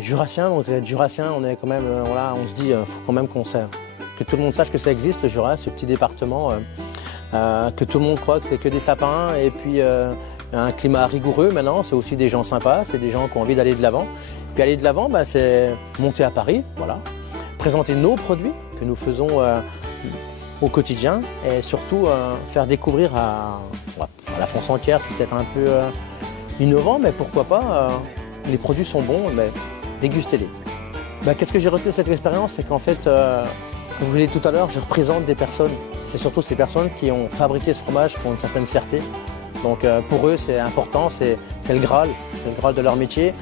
est jurassien, donc être jurassien, on est quand même, voilà, on se dit, faut quand même que tout le monde sache que ça existe, le Jura, ce petit département, que tout le monde croit que c'est que des sapins, et puis un climat rigoureux maintenant, c'est aussi des gens sympas, c'est des gens qui ont envie d'aller de l'avant. Puis aller de l'avant, c'est monter à Paris, voilà, présenter nos produits que nous faisons au quotidien, et surtout faire découvrir à la France entière, c'est peut-être un peu innovant, mais pourquoi pas, les produits sont bons, mais dégustez-les. Qu'est-ce que j'ai retenu de cette expérience? C'est qu'en fait, comme je vous l'ai dit tout à l'heure, je représente des personnes. C'est surtout ces personnes qui ont fabriqué ce fromage, qui ont une certaine fierté. Donc pour eux, c'est important, c'est le Graal de leur métier.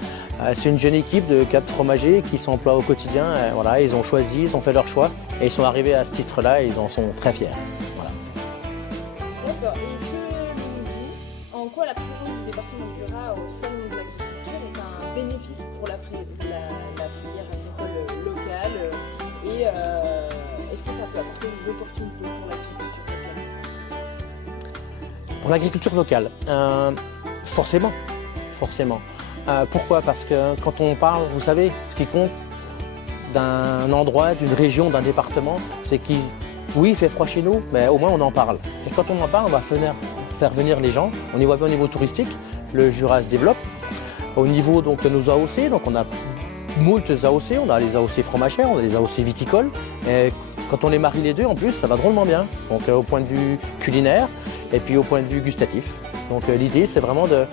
C'est une jeune équipe de 4 fromagers qui s'emploient au quotidien. Voilà, ils ont choisi, ils ont fait leur choix et ils sont arrivés à ce titre-là et ils en sont très fiers. Voilà. D'accord. Et selon vous, en quoi la présence du département du Jura au Salon de l'agriculture est un bénéfice pour la filière agricole locale et est-ce que ça peut apporter des opportunités pour l'agriculture locale? Pour l'agriculture locale, forcément. Pourquoi? Parce que quand on parle, vous savez, ce qui compte d'un endroit, d'une région, d'un département, c'est qu'il oui, il fait froid chez nous, mais au moins on en parle. Et quand on en parle, on va faire venir les gens. On y voit bien au niveau touristique, le Jura se développe. Au niveau donc, de nos AOC, donc on a moult AOC, on a les AOC fromagères, on a les AOC viticoles. Et quand on les marie les deux, en plus, ça va drôlement bien. Donc au point de vue culinaire et puis au point de vue gustatif. Donc l'idée, c'est vraiment de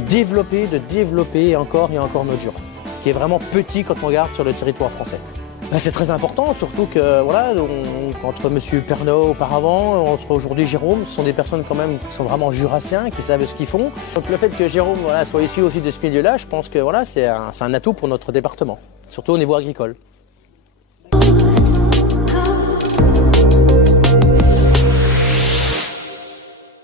développer encore et encore notre Jura, qui est vraiment petit quand on regarde sur le territoire français. C'est très important, surtout que voilà, entre M. Pernot auparavant, entre aujourd'hui Jérôme, ce sont des personnes quand même qui sont vraiment jurassiens, qui savent ce qu'ils font. Donc le fait que Jérôme soit issu aussi de ce milieu-là, je pense que voilà, c'est un atout pour notre département, surtout au niveau agricole.